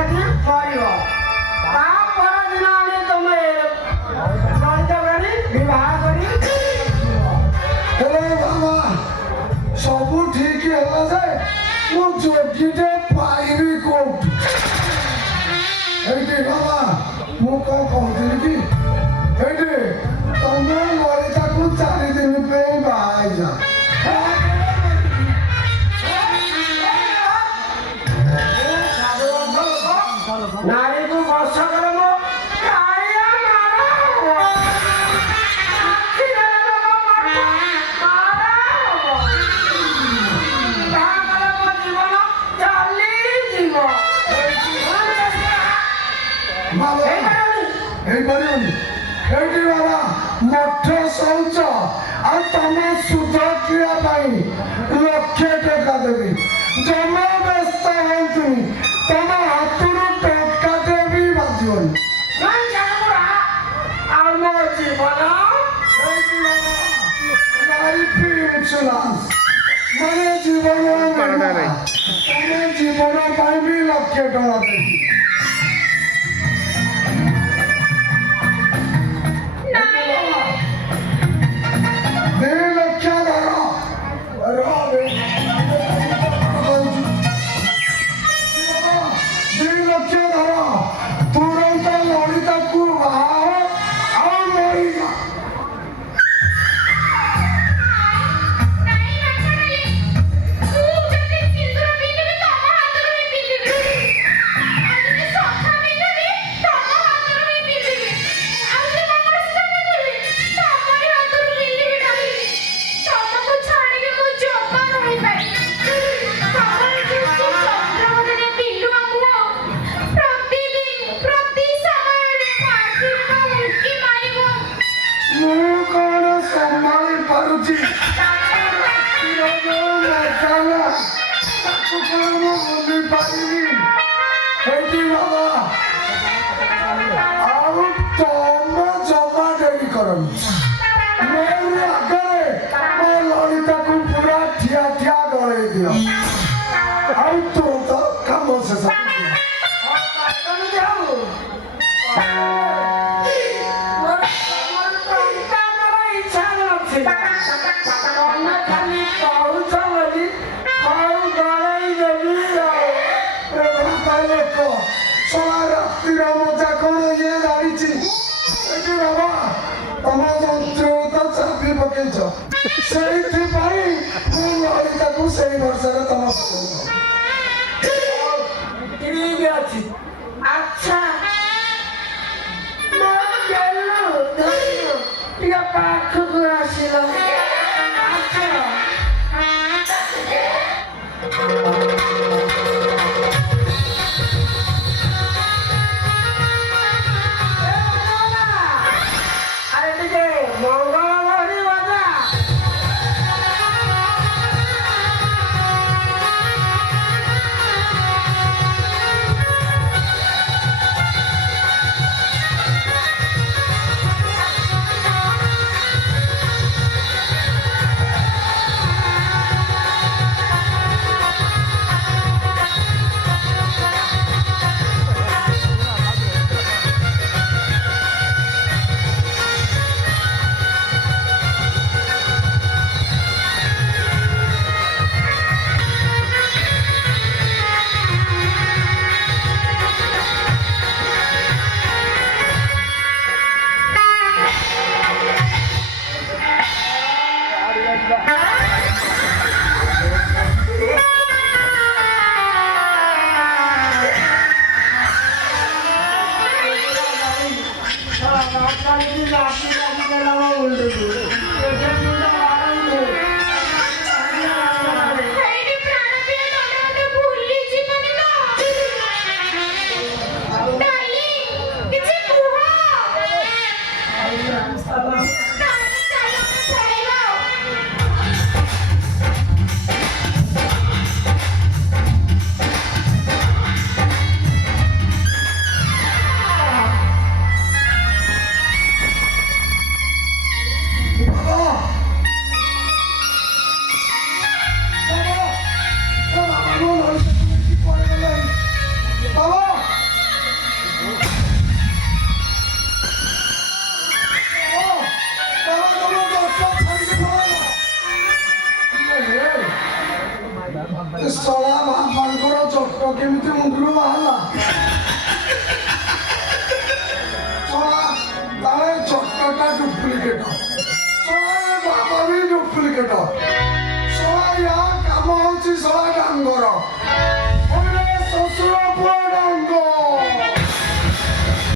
ନାକି ମରିବ ତା ପରଦିନ ଆଣି ତମେ ଲଳିତ ପ୍ରାଣୀ ବିବାହ କରି ହେଲେ ବାବା ସବୁ ଠିକ ହେଲା ଯେ ମୁଁ ଯୋଗୀଟେ ପାଇବି କୋଉଠି ଏଇଠି ବାବା ମୁଁ କଣ କହୁଥିଲି କି ଏଇଠି ତମେ ଲଳିତାକୁ 4 ଦିନ ପାଇଁ ବାହା ହେଇଯା ନାରୀକୁ ବର୍ଷ କରେ ମୋ କାଳିଆ ହେଇପାରିବନି ଏଇଠି ବାବା ମଠ ଶୌଚ ଆଉ ତମ ସୁଧ କ୍ରିୟା ପାଇଁ 1,00,000 ଟଙ୍କା ଦେବି ଜମା ବ୍ୟସ୍ତ ହୁଅନ୍ତୁନି ତମ ହାତରୁ ଟଙ୍କାଟେ ବି ବାଜିବନି ଆଉ ମୋ ଜୀବନ ଇନ୍ସୁରାନ୍ସ ମାନେ ଜୀବନ ତମ ଜୀବନ ପାଇଁ ବି 1,00,000 ଟଙ୍କା ଦେବି ଲଳିତାକୁ ପୁରା ଠିଆ ଠିଆ ଗଳେଇ ଦିଅ ଆଉ ତୁରନ୍ତ କାମ ଶେଷ ରାତିର ମଜା କଣ ଇଏ ଜାଣିଛି ଏଠି ବାବା ତମ ଯନ୍ତ୍ରକୁ ତ ଚାପି ପକେଇଛ ସେଇଥିପାଇଁ ମୁଁ ଲଳିତାକୁ ସେଇ ବର୍ଷରେ ତମ ଠିକ ଅଛି ଆଚ୍ଛା ଟିକେ ପାଖକୁ ଆସିଲ ଶଳା ବାପାଙ୍କର ଚଟ କେମିତି ମୁଣ୍ଡରୁ ବାହାରିଲା ଶଳା ତାହେଲେ ଚଟଟା ଡୁପ୍ଲିକେଟ ଶଳା ବାବା ବି ଡୁପ୍ଲିକେଟ ଶଳା ୟା କାମ ହଉଛି ଶଳା ଡାଙ୍ଗର